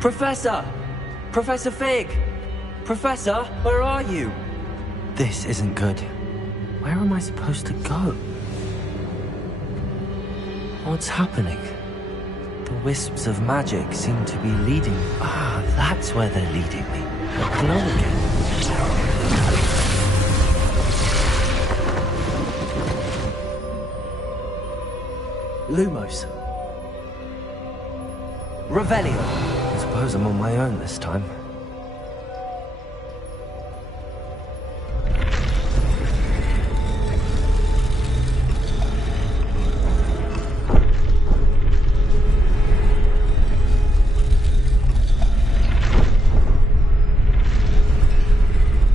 Professor! Professor Fig! Professor, where are you? This isn't good. Where am I supposed to go? What's happening? The wisps of magic seem to be leading... Ah, that's where they're leading me. Hello again. Lumos. Revelio. I suppose I'm on my own this time.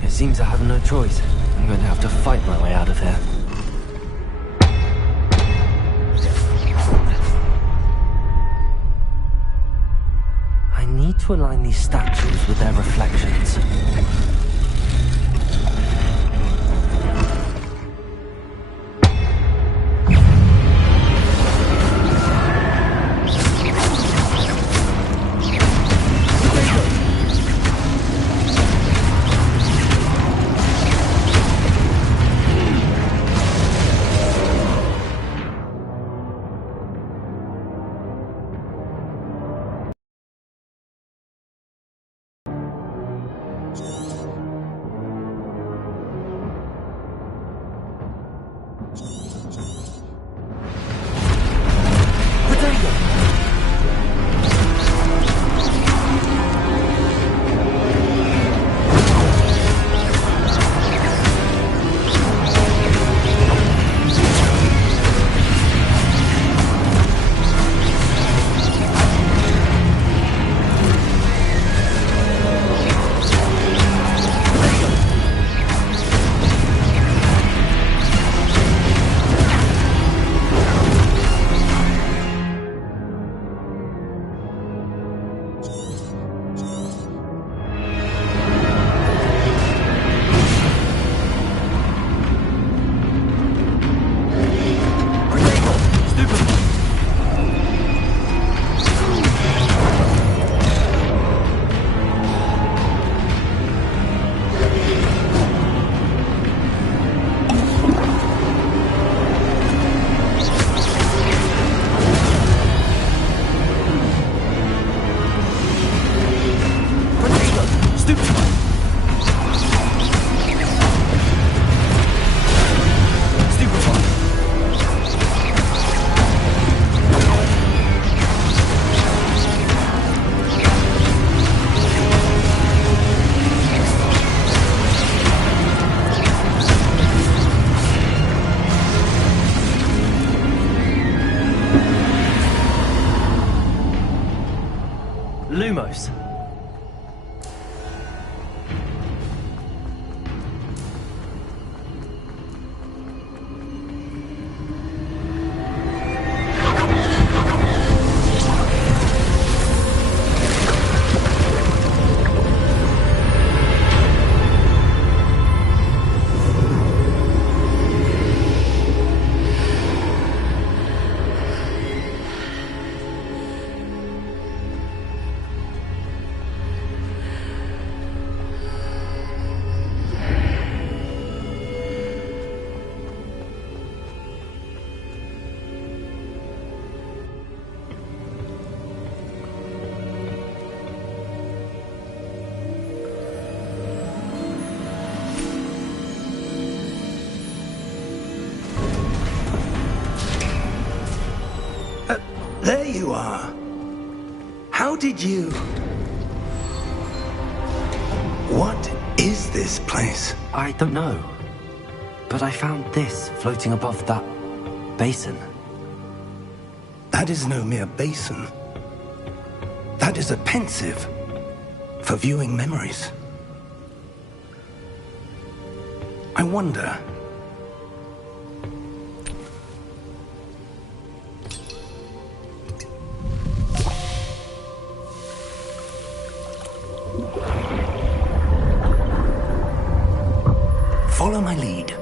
It seems I have no choice. I'm going to have to fight my way out of here. To align these statues with their reflections. Lumos. There you are. How did you... What is this place? I don't know. But I found this floating above that basin. That is no mere basin. That is a pensive for viewing memories. I wonder... Follow my lead.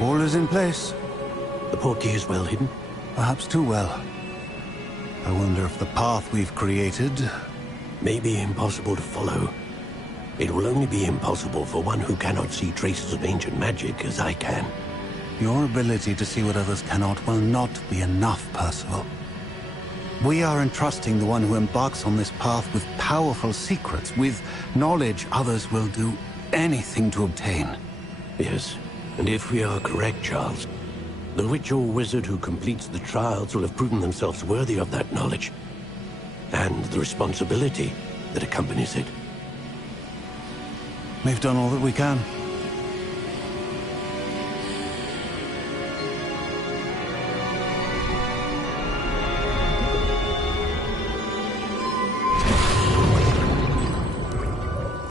All is in place. The portkey is well hidden? Perhaps too well. I wonder if the path we've created... may be impossible to follow. It will only be impossible for one who cannot see traces of ancient magic as I can. Your ability to see what others cannot will not be enough, Percival. We are entrusting the one who embarks on this path with powerful secrets, with knowledge others will do anything to obtain. Yes, and if we are correct, Charles, the witch or wizard who completes the trials will have proven themselves worthy of that knowledge, and the responsibility that accompanies it. We've done all that we can.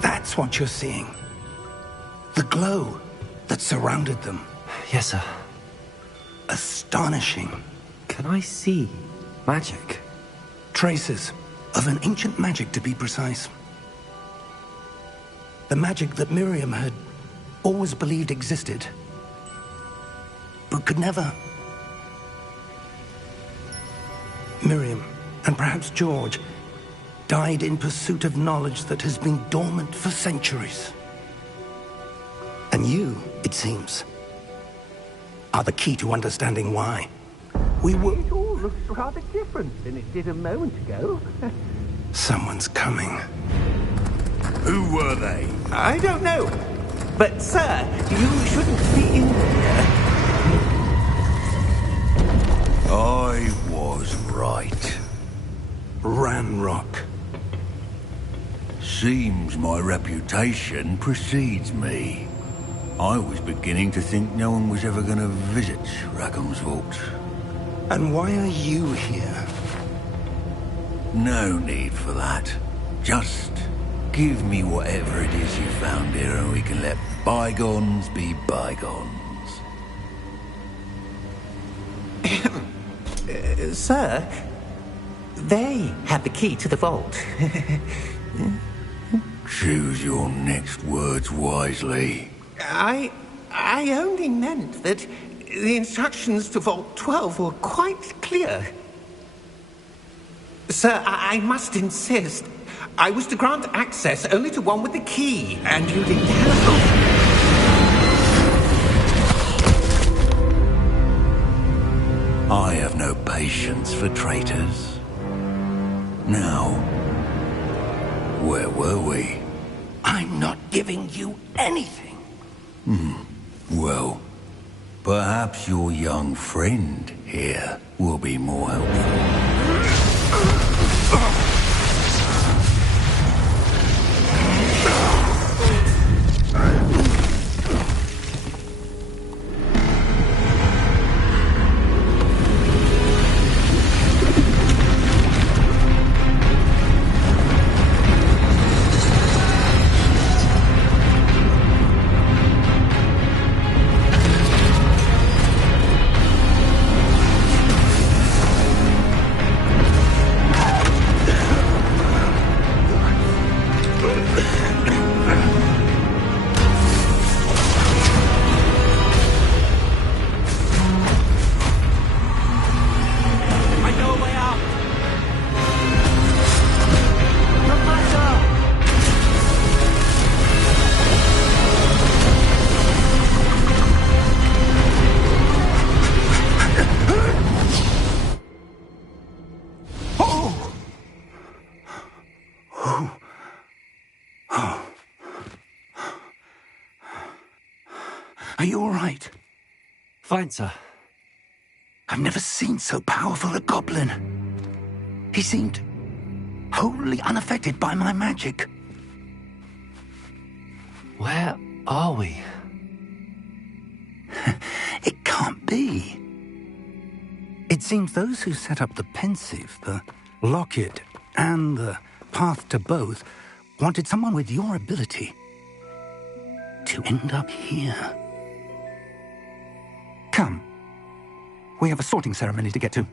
That's what you're seeing. The glow that surrounded them. Yes, sir. Astonishing. Can I see magic? Traces of an ancient magic, to be precise. The magic that Miriam had always believed existed, but could never. Miriam, and perhaps George, died in pursuit of knowledge that has been dormant for centuries. And you, it seems, are the key to understanding why. It all looks rather different than it did a moment ago. Someone's coming. Who were they? I don't know. But, sir, you shouldn't be in here. I was right. Ranrock. Seems my reputation precedes me. I was beginning to think no one was ever going to visit Rackham's vault. And why are you here? No need for that. Just give me whatever it is you found here and we can let bygones be bygones. Sir, they have the key to the vault. Choose your next words wisely. I only meant that the instructions to Vault 12 were quite clear. Sir, I must insist. I was to grant access only to one with the key, and you didn't have... I have no patience for traitors. Now, where were we? I'm not giving you anything. Well, perhaps your young friend here will be more helpful. Are you all right? Fine, sir. I've never seen so powerful a goblin. He seemed wholly unaffected by my magic. Where are we? It can't be. It seems those who set up the pensive, the locket, and the path to both wanted someone with your ability to end up here. Come. We have a sorting ceremony to get to.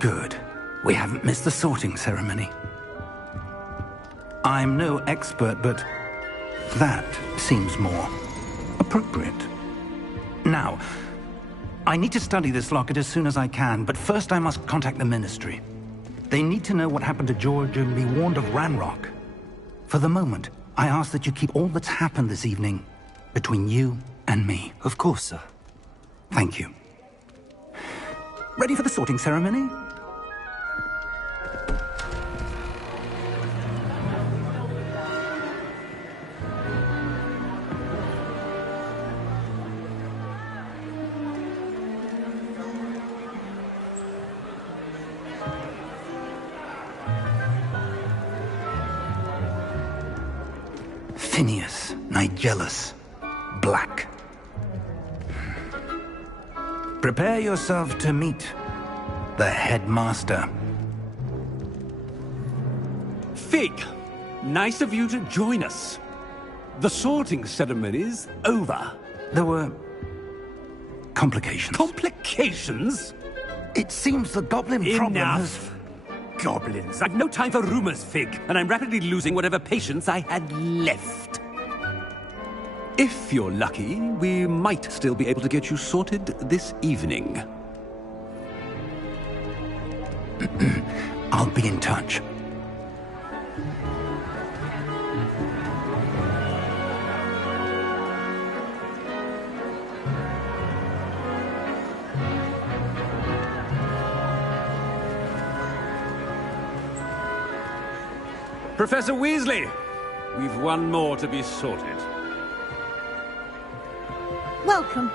Good. We haven't missed the sorting ceremony. I'm no expert, but that seems more appropriate. Now, I need to study this locket as soon as I can, but first I must contact the Ministry. They need to know what happened to George and be warned of Ranrock. For the moment, I ask that you keep all that's happened this evening between you and me. Of course, sir. Thank you. Ready for the sorting ceremony? Phineas, Nigellus, Black. Prepare yourself to meet the headmaster. Fig, nice of you to join us. The sorting ceremony's over. There were complications. Complications? It seems the goblin problem has... Enough! Goblins. I've no time for rumors, Fig, and I'm rapidly losing whatever patience I had left. If you're lucky, we might still be able to get you sorted this evening. I'll be in touch. Professor Weasley, we've one more to be sorted. Welcome.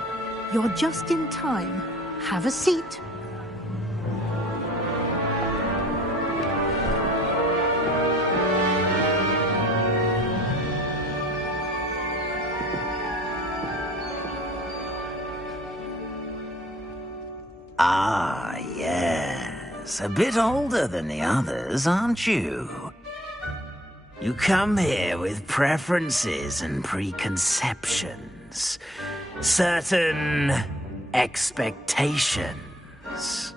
You're just in time. Have a seat. Ah, yes. A bit older than the others, aren't you? You come here with preferences and preconceptions. Certain expectations.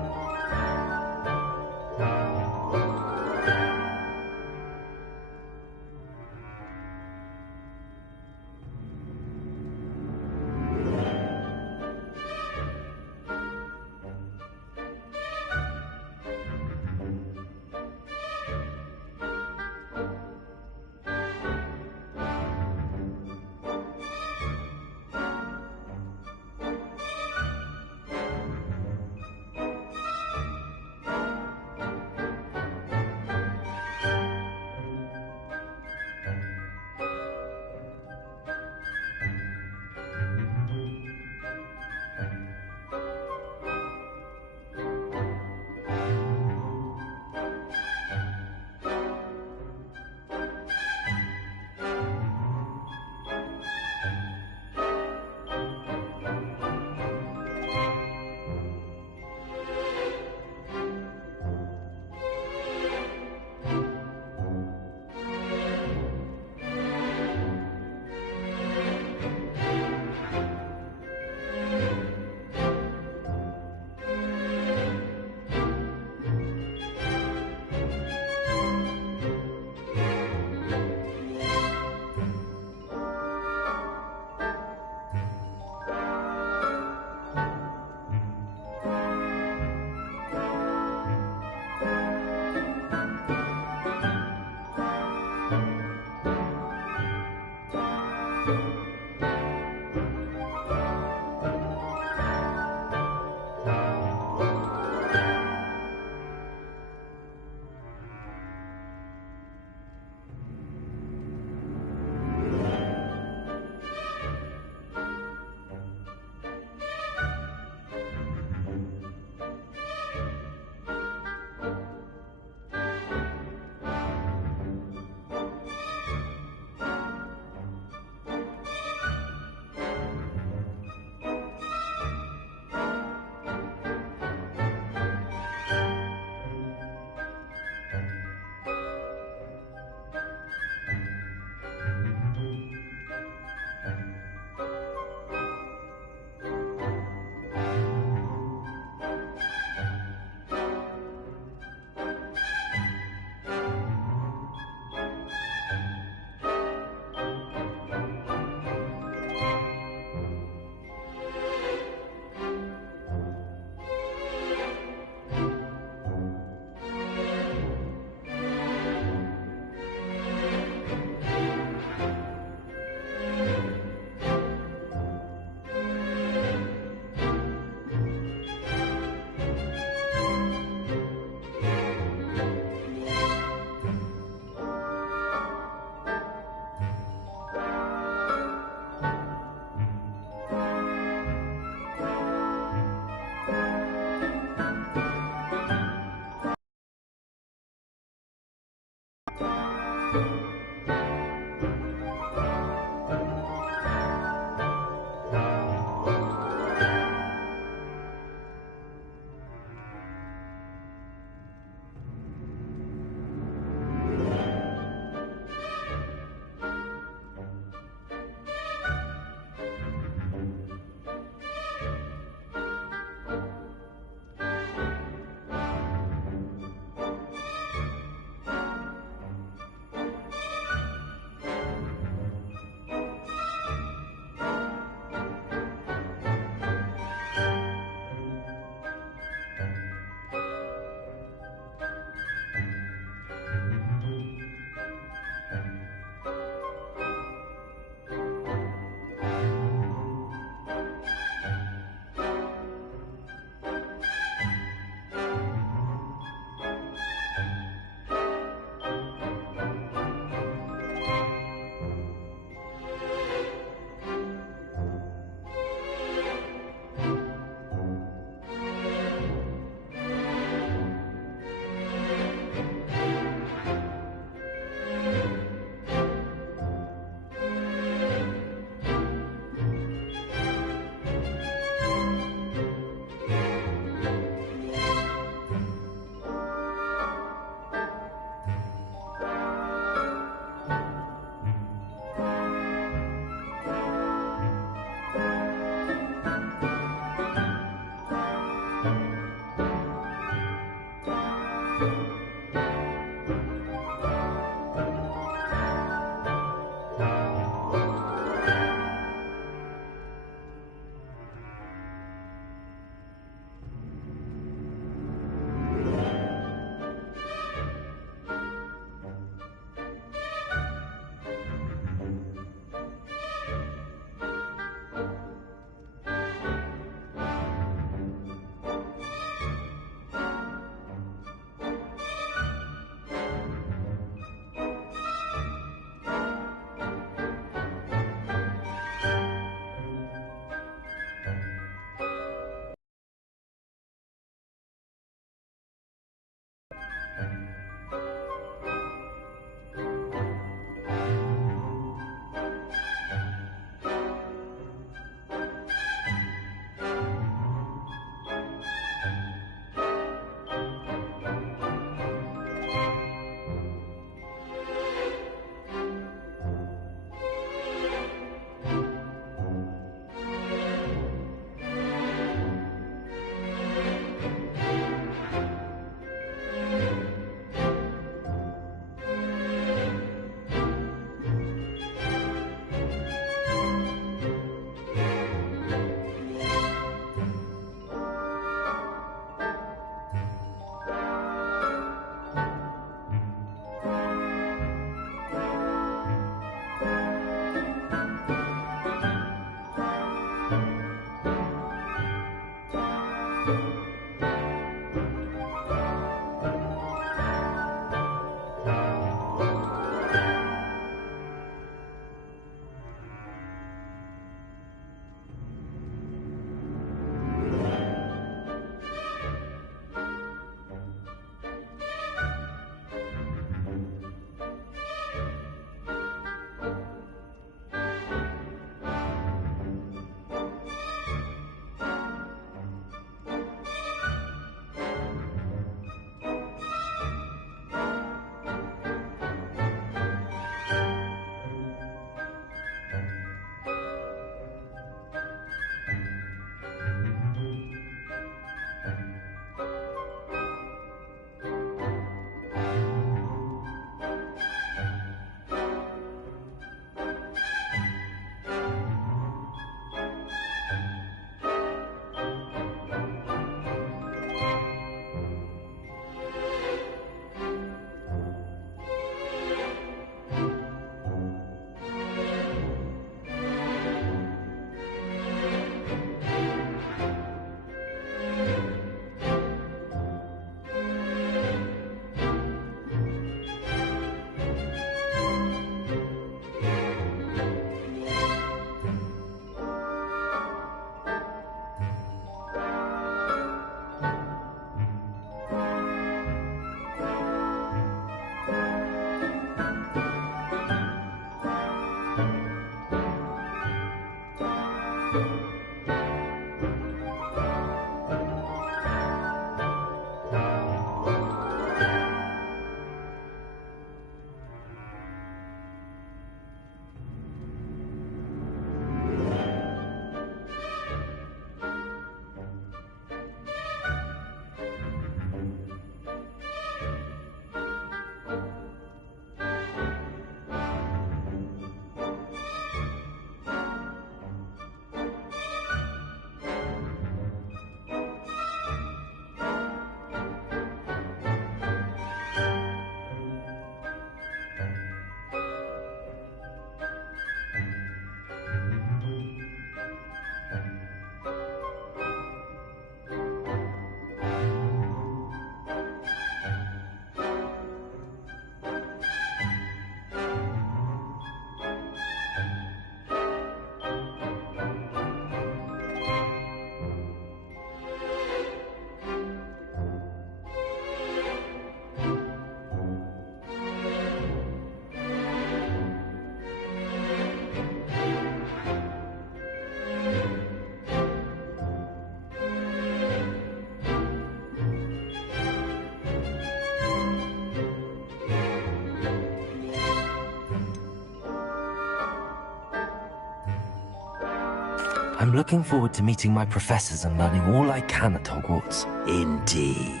I'm looking forward to meeting my professors and learning all I can at Hogwarts. Indeed.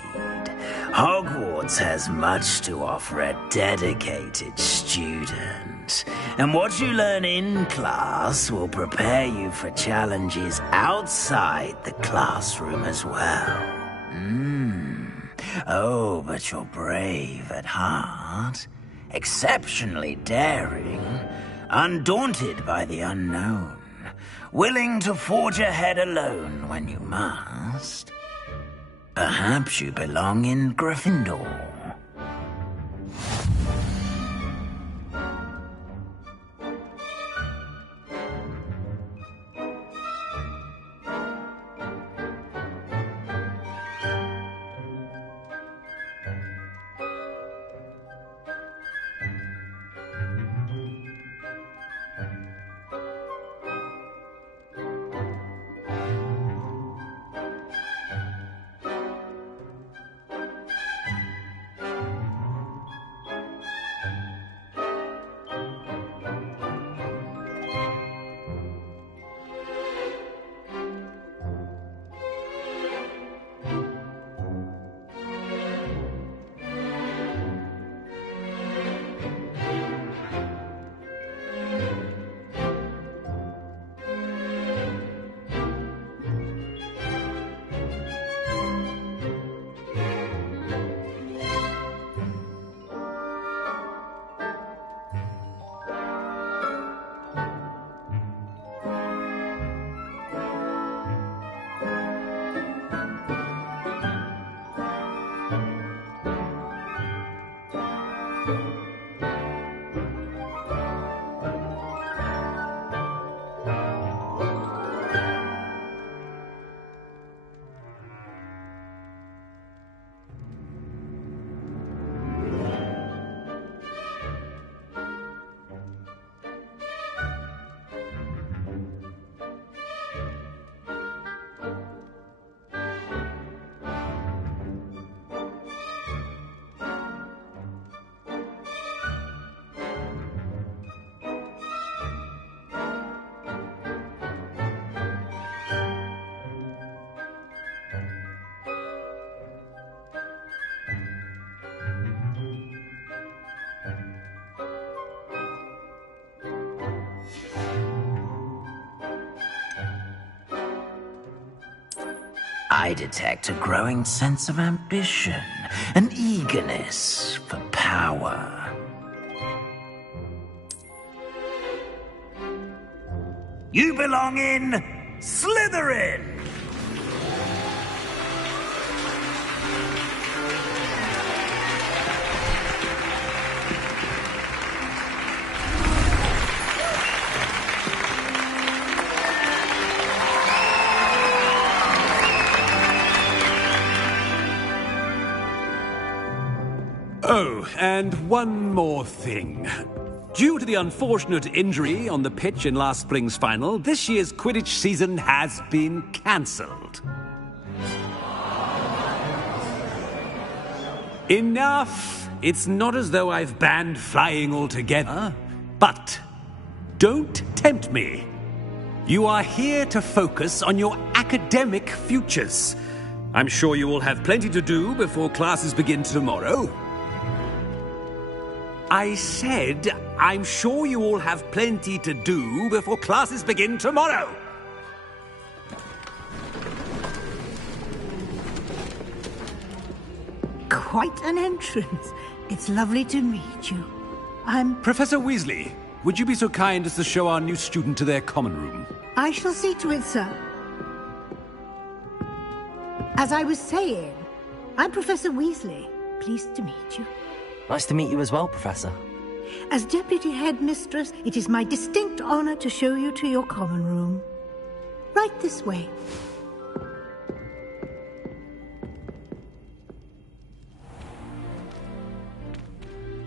Hogwarts has much to offer a dedicated student, and what you learn in class will prepare you for challenges outside the classroom as well. Oh, but you're brave at heart, exceptionally daring, undaunted by the unknown, willing to forge ahead alone when you must. Perhaps you belong in Gryffindor. I detect a growing sense of ambition, an eagerness for power. You belong in Slytherin! Oh, and one more thing. Due to the unfortunate injury on the pitch in last spring's final, this year's Quidditch season has been cancelled. Enough! It's not as though I've banned flying altogether. But don't tempt me. You are here to focus on your academic futures. I'm sure you will have plenty to do before classes begin tomorrow. I said, I'm sure you all have plenty to do before classes begin tomorrow. Quite an entrance. It's lovely to meet you. I'm... Professor Weasley, would you be so kind as to show our new student to their common room? I shall see to it, sir. As I was saying, I'm Professor Weasley. Pleased to meet you. Nice to meet you as well, Professor. As Deputy Headmistress, it is my distinct honor to show you to your common room. Right this way.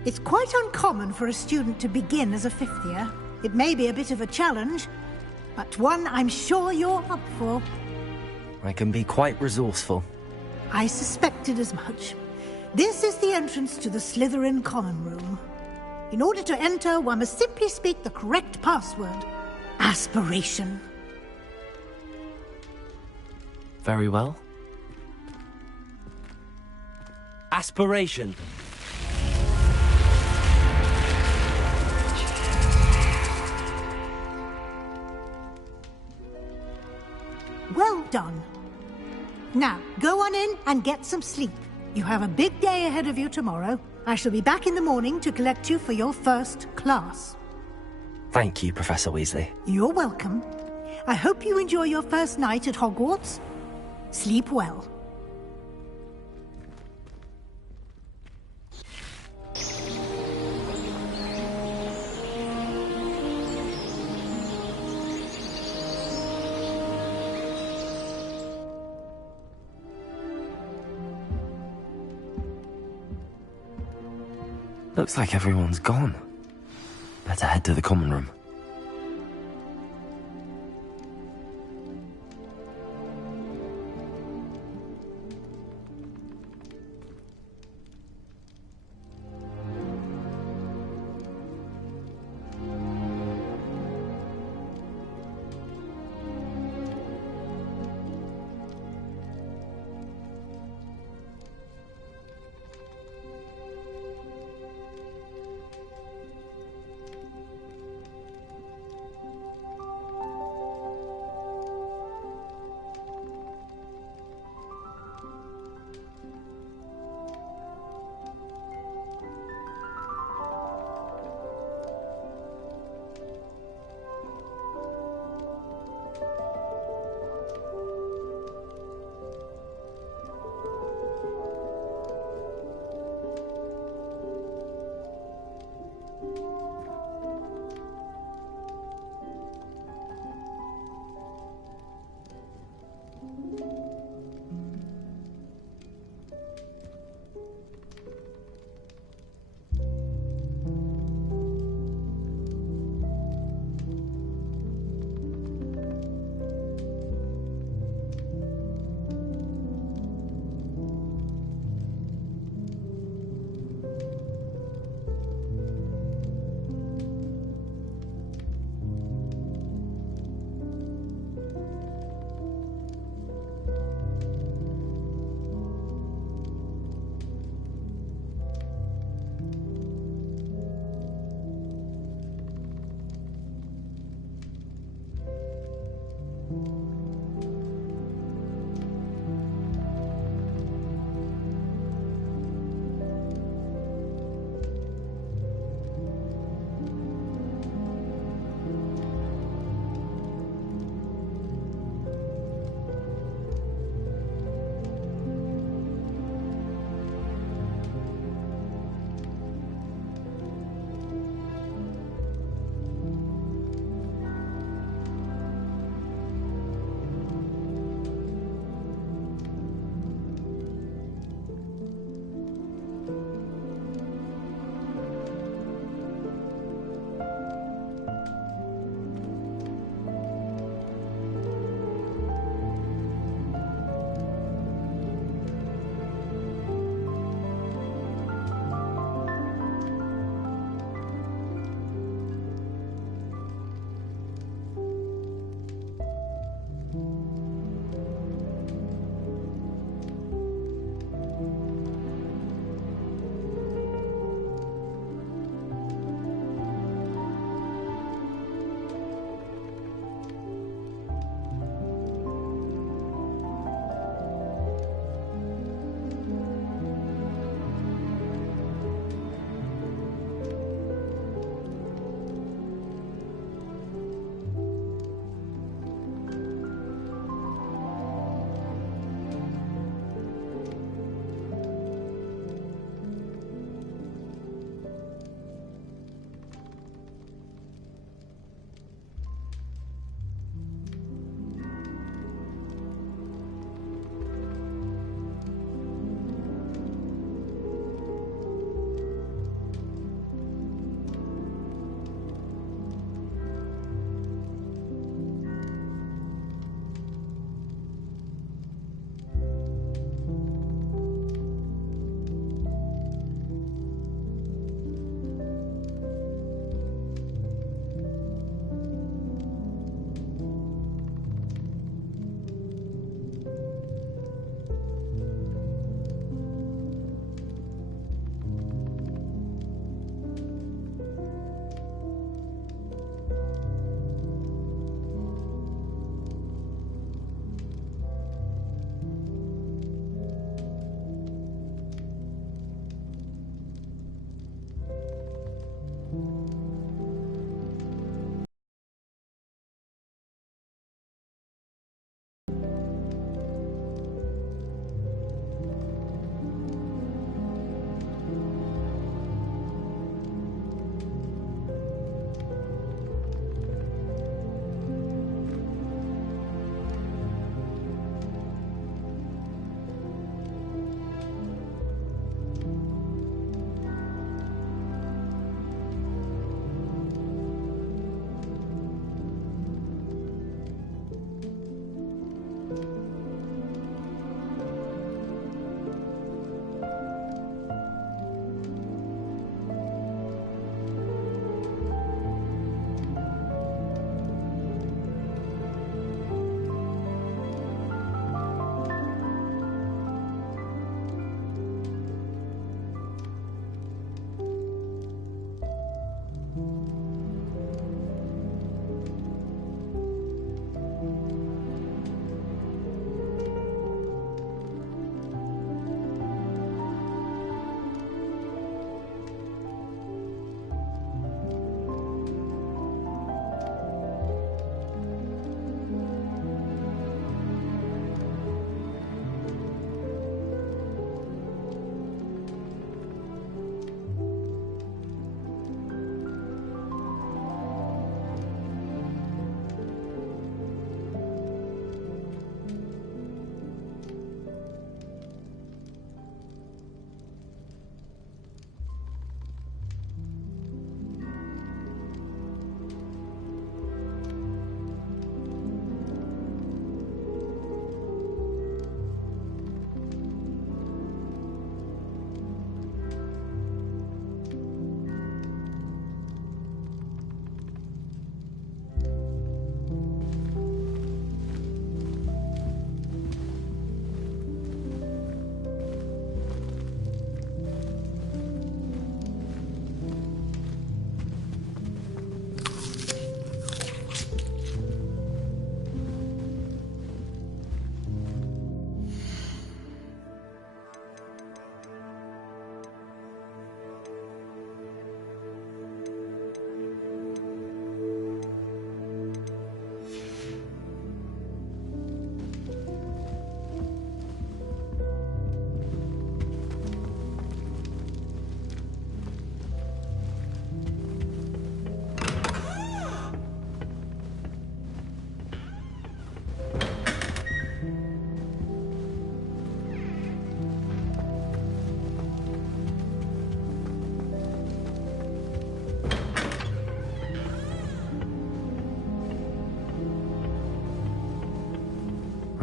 It's quite uncommon for a student to begin as a fifth year. It may be a bit of a challenge, but one I'm sure you're up for. I can be quite resourceful. I suspected as much. This is the entrance to the Slytherin common room. In order to enter, one must simply speak the correct password. Aspiration. Very well. Aspiration. Well done. Now, go on in and get some sleep. You have a big day ahead of you tomorrow. I shall be back in the morning to collect you for your first class. Thank you, Professor Weasley. You're welcome. I hope you enjoy your first night at Hogwarts. Sleep well. Looks like everyone's gone. Better head to the common room.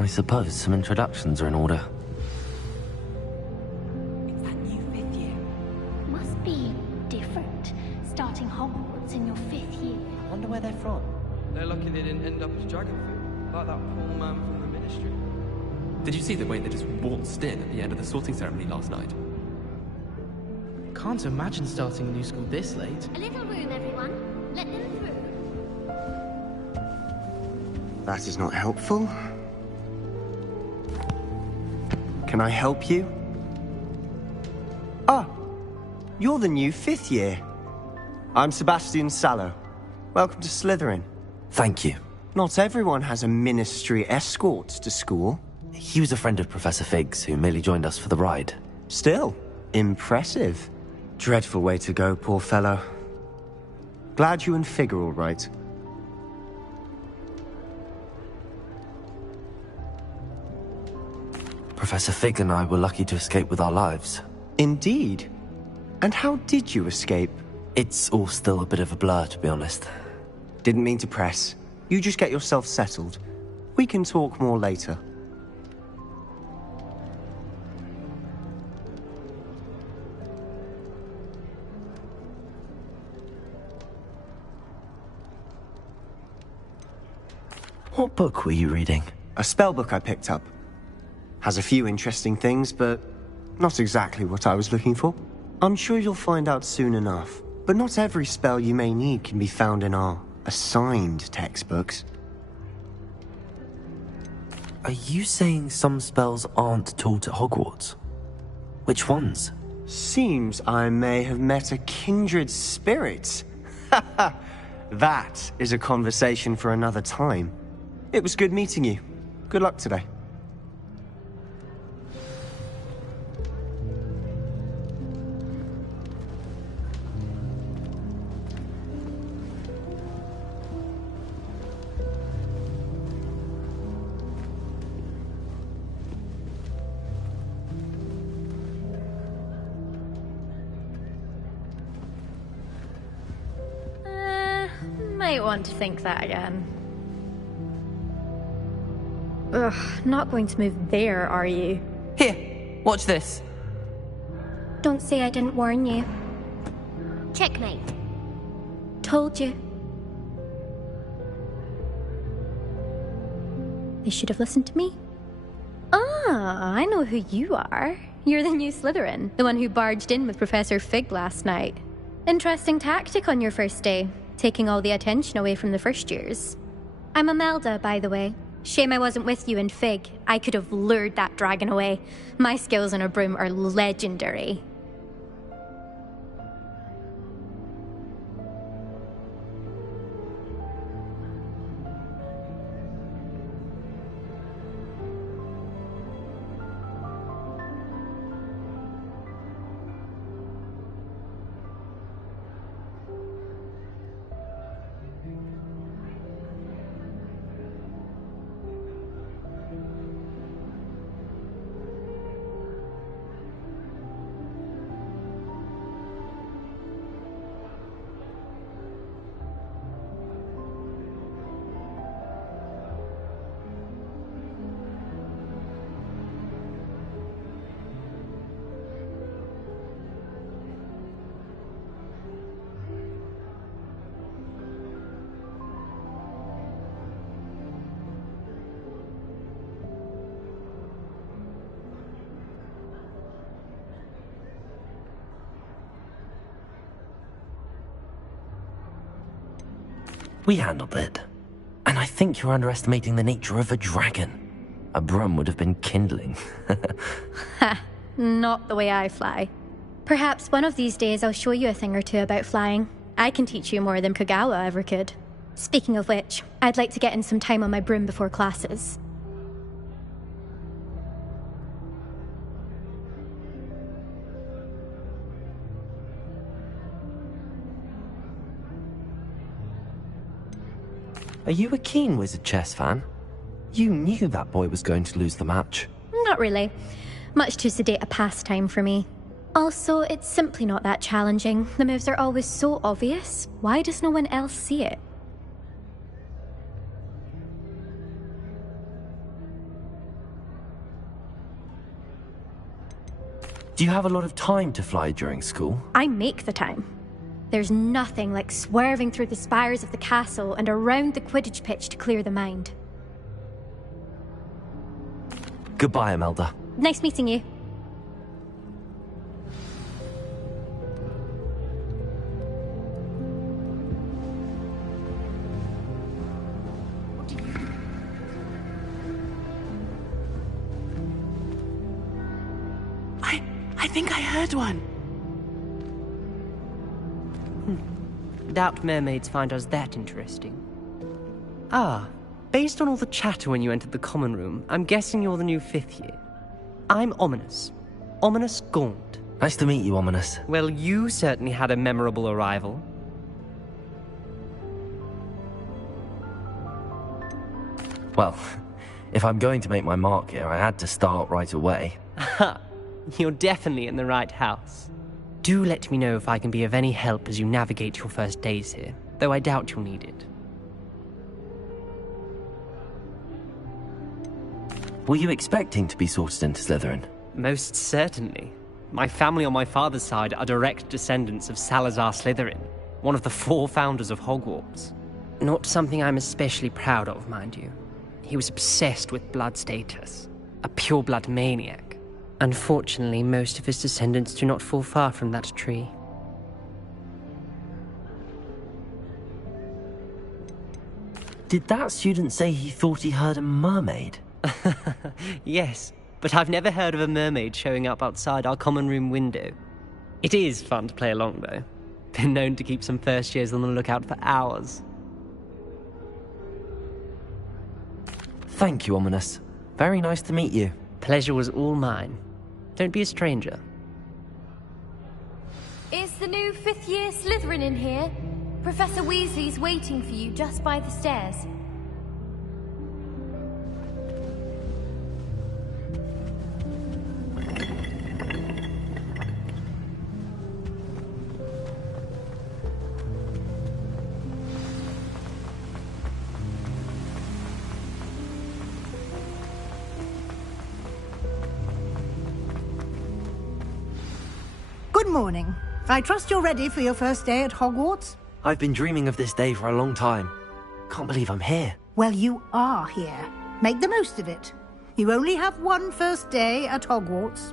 suppose some introductions are in order. It's that new 5th year. Must be different, starting Hogwarts in your 5th year. I wonder where they're from. They're lucky they didn't end up as dragonfoot, like that poor man from the Ministry. Did you see the way they just waltzed in at the end of the sorting ceremony last night? Can't imagine starting a new school this late. A little room, everyone. Let them through. That is not helpful. Can I help you? Ah, you're the new 5th year. I'm Sebastian Sallow. Welcome to Slytherin. Thank you. Not everyone has a ministry escort to school. He was a friend of Professor Fig's who merely joined us for the ride. Still, impressive. Dreadful way to go, poor fellow. Glad you and Fig are all right. Professor Fig and I were lucky to escape with our lives. Indeed. And how did you escape? It's all still a bit of a blur, to be honest. Didn't mean to press. You just get yourself settled. We can talk more later. What book were you reading? A spellbook I picked up. Has a few interesting things, but not exactly what I was looking for. I'm sure you'll find out soon enough. But not every spell you may need can be found in our assigned textbooks. Are you saying some spells aren't taught at Hogwarts? Which ones? Seems I may have met a kindred spirit. That is a conversation for another time. It was good meeting you. Good luck today. Might want to think that again. Ugh, not going to move there, are you? Here, watch this. Don't say I didn't warn you. Checkmate. Told you. They should have listened to me. Ah, I know who you are. You're the new Slytherin, the one who barged in with Professor Fig last night. Interesting tactic on your first day, taking all the attention away from the first years. I'm Imelda, by the way. Shame I wasn't with you in Fig. I could have lured that dragon away. My skills on a broom are legendary. We handled it. And I think you're underestimating the nature of a dragon. A broom would have been kindling. Ha, not the way I fly. Perhaps one of these days I'll show you a thing or two about flying. I can teach you more than Kagawa ever could. Speaking of which, I'd like to get in some time on my broom before classes. Are you a keen Wizard chess fan? You knew that boy was going to lose the match. Not really. Much too sedate a pastime for me. Also, it's simply not that challenging. The moves are always so obvious. Why does no one else see it? Do you have a lot of time to fly during school? I make the time. There's nothing like swerving through the spires of the castle and around the Quidditch pitch to clear the mind. Goodbye, Imelda. Nice meeting you. I think I heard one. Doubt mermaids find us that interesting. Ah, based on all the chatter when you entered the common room, I'm guessing you're the new 5th year. I'm Ominous. Ominous Gaunt. Nice to meet you, Ominous. Well, you certainly had a memorable arrival. Well, if I'm going to make my mark here, I had to start right away. Ha! You're definitely in the right house. Do let me know if I can be of any help as you navigate your first days here, though I doubt you'll need it. Were you expecting to be sorted into Slytherin? Most certainly. My family on my father's side are direct descendants of Salazar Slytherin, one of the 4 founders of Hogwarts. Not something I'm especially proud of, mind you. He was obsessed with blood status, a pure-blood maniac. Unfortunately, most of his descendants do not fall far from that tree. Did that student say he thought he heard a mermaid? Yes, but I've never heard of a mermaid showing up outside our common room window. It is fun to play along, though. Been known to keep some first years on the lookout for hours. Thank you, Ominous. Very nice to meet you. Pleasure was all mine. Don't be a stranger. Is the new 5th year Slytherin in here? Professor Weasley's waiting for you just by the stairs. Good morning. I trust you're ready for your first day at Hogwarts? I've been dreaming of this day for a long time. Can't believe I'm here. Well, you are here. Make the most of it. You only have one first day at Hogwarts.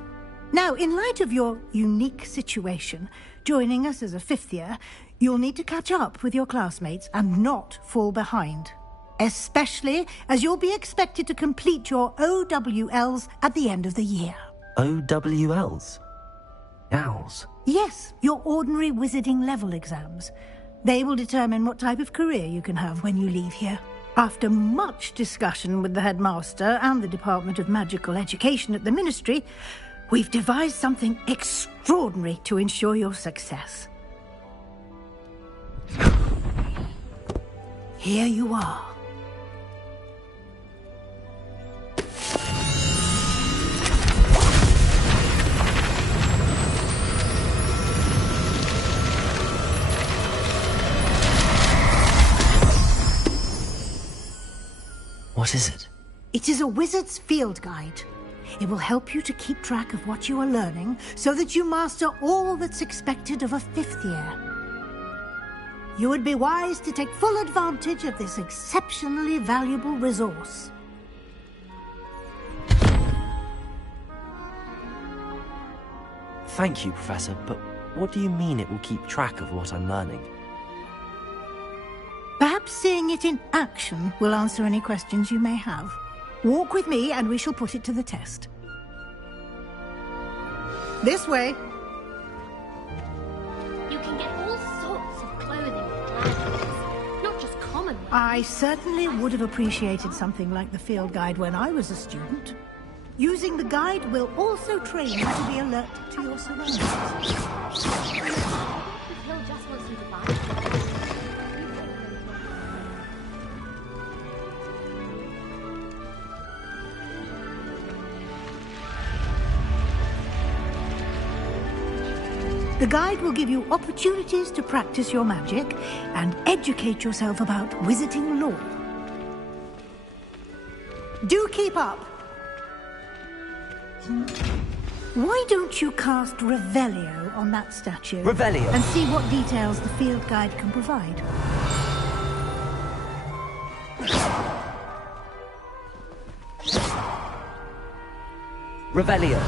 Now, in light of your unique situation, joining us as a 5th year, you'll need to catch up with your classmates and not fall behind. Especially as you'll be expected to complete your OWLs at the end of the year. OWLs? Owls? Yes, your ordinary wizarding level exams. They will determine what type of career you can have when you leave here. After much discussion with the headmaster and the Department of Magical Education at the Ministry, we've devised something extraordinary to ensure your success. Here you are. What is it? It is a wizard's field guide. It will help you to keep track of what you are learning so that you master all that's expected of a 5th year. You would be wise to take full advantage of this exceptionally valuable resource. Thank you, Professor, but what do you mean it will keep track of what I'm learning? Perhaps seeing it in action will answer any questions you may have. Walk with me and we shall put it to the test. This way. You can get all sorts of clothing with gladiators, not just common ones. I certainly would have appreciated something like the field guide when I was a student. Using the guide will also train you to be alert to your surroundings. He'll just want you to buy it. The guide will give you opportunities to practice your magic and educate yourself about wizarding lore. Do keep up. Why don't you cast Revelio on that statue? Revelio? And see what details the field guide can provide. Revelio.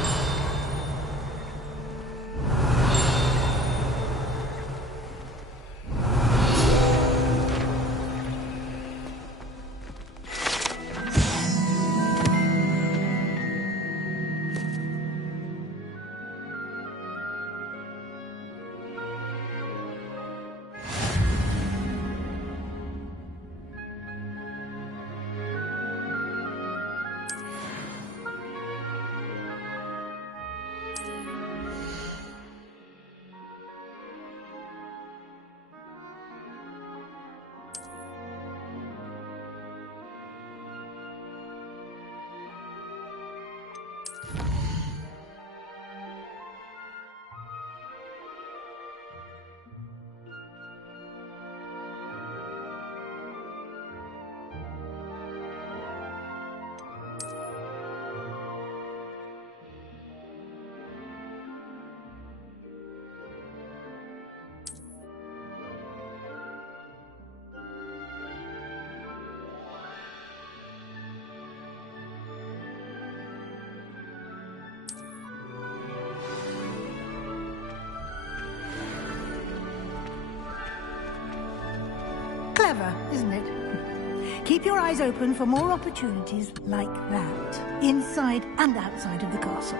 Clever, isn't it? Keep your eyes open for more opportunities like that, inside and outside of the castle.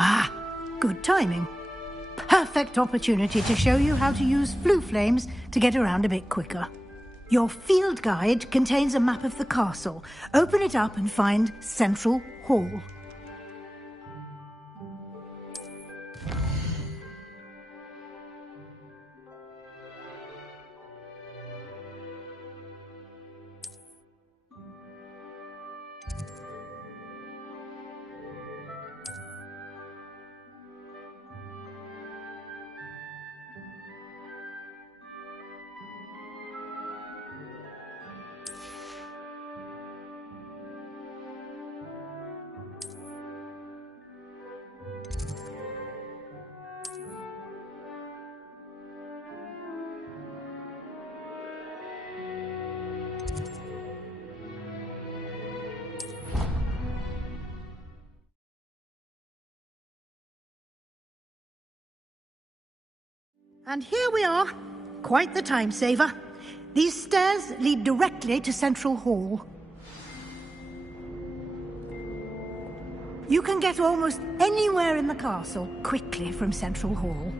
Ah, good timing. Perfect opportunity to show you how to use flue flames to get around a bit quicker. Your field guide contains a map of the castle. Open it up and find Central Hall. And here we are. Quite the time saver. These stairs lead directly to Central Hall. You can get almost anywhere in the castle quickly from Central Hall.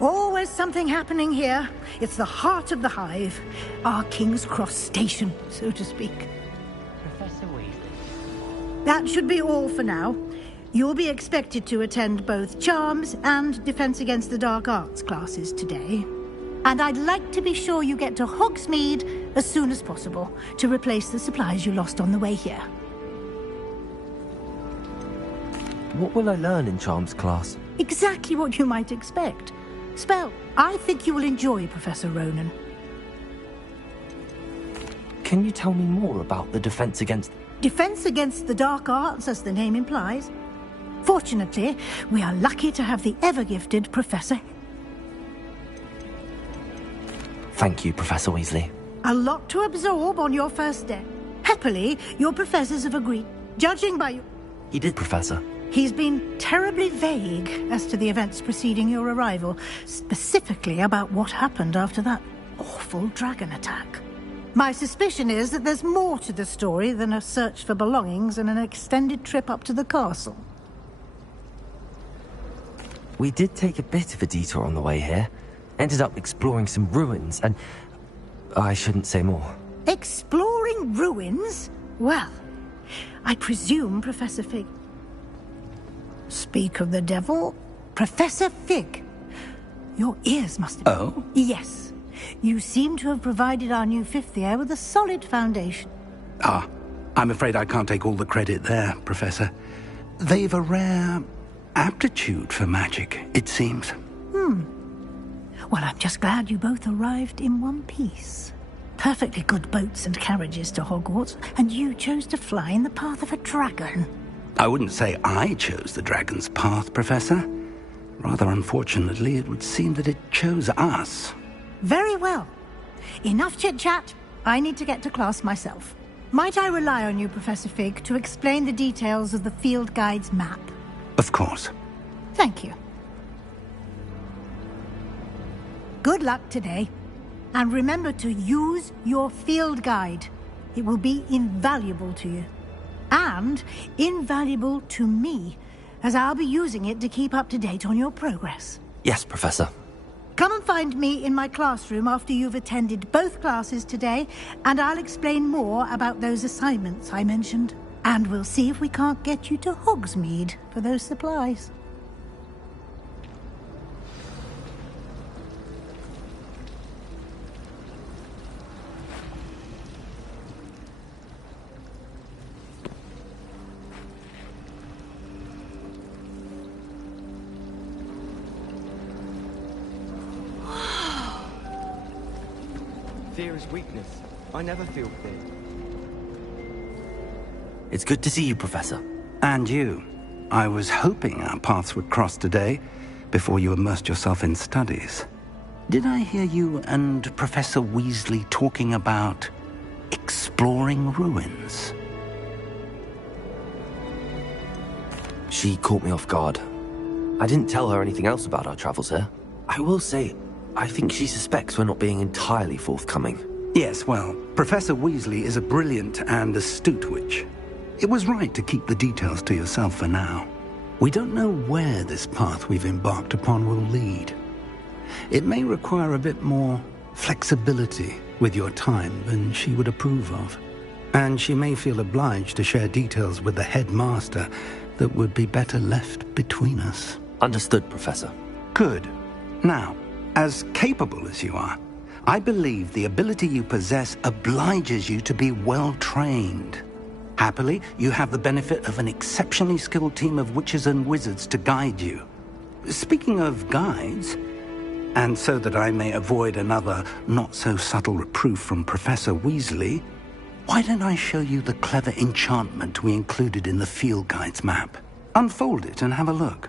Always something happening here. It's the heart of the hive. Our King's Cross station, so to speak. Professor Weasley. That should be all for now. You'll be expected to attend both Charms and Defense Against the Dark Arts classes today. And I'd like to be sure you get to Hogsmeade as soon as possible to replace the supplies you lost on the way here. What will I learn in Charms class? Exactly what you might expect. Spell. I think you will enjoy Professor Ronan. Can you tell me more about the Defense Against... Defense Against the Dark Arts, as the name implies. Fortunately, we are lucky to have the ever-gifted Professor. Thank you, Professor Weasley. A lot to absorb on your first day. Happily, your professors have agreed. Judging by you... He did, Professor. He's been terribly vague as to the events preceding your arrival, specifically about what happened after that awful dragon attack. My suspicion is that there's more to the story than a search for belongings and an extended trip up to the castle. We did take a bit of a detour on the way here. Ended up exploring some ruins, and I shouldn't say more. Exploring ruins? Well, I presume Professor Fig... Speak of the devil, Professor Fig. Your ears must have... Oh? Yes. You seem to have provided our new fifth year with a solid foundation. Ah, I'm afraid I can't take all the credit there, Professor. They've a rare aptitude for magic, it seems. Well, I'm just glad you both arrived in one piece. Perfectly good boats and carriages to Hogwarts, and you chose to fly in the path of a dragon. I wouldn't say I chose the dragon's path, Professor. Rather unfortunately, it would seem that it chose us. Very well. Enough chit-chat. I need to get to class myself. Might I rely on you, Professor Fig, to explain the details of the field guide's map? Of course. Thank you. Good luck today. And remember to use your field guide. It will be invaluable to you. And invaluable to me, as I'll be using it to keep up to date on your progress. Yes, Professor. Come and find me in my classroom after you've attended both classes today, and I'll explain more about those assignments I mentioned. And we'll see if we can't get you to Hogsmeade for those supplies. Fear is weakness. I never feel fear. It's good to see you, Professor. And you. I was hoping our paths would cross today, before you immersed yourself in studies. Did I hear you and Professor Weasley talking about exploring ruins? She caught me off guard. I didn't tell her anything else about our travels here. I will say, I think she suspects we're not being entirely forthcoming. Yes, well, Professor Weasley is a brilliant and astute witch. It was right to keep the details to yourself for now. We don't know where this path we've embarked upon will lead. It may require a bit more flexibility with your time than she would approve of. And she may feel obliged to share details with the headmaster that would be better left between us. Understood, Professor. Good. Now, as capable as you are, I believe the ability you possess obliges you to be well-trained. Happily, you have the benefit of an exceptionally skilled team of witches and wizards to guide you. Speaking of guides, and so that I may avoid another not-so-subtle reproof from Professor Weasley, why don't I show you the clever enchantment we included in the field guide's map? Unfold it and have a look.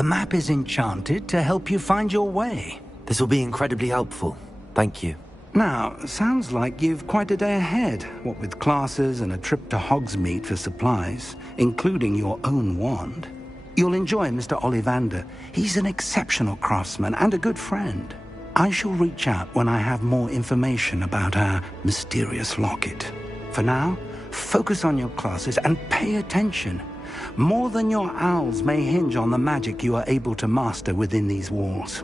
The map is enchanted to help you find your way. This will be incredibly helpful. Thank you. Now, sounds like you've quite a day ahead, what with classes and a trip to Hogsmeade for supplies, including your own wand. You'll enjoy Mr. Ollivander. He's an exceptional craftsman and a good friend. I shall reach out when I have more information about our mysterious locket. For now, focus on your classes and pay attention. More than your owls may hinge on the magic you are able to master within these walls.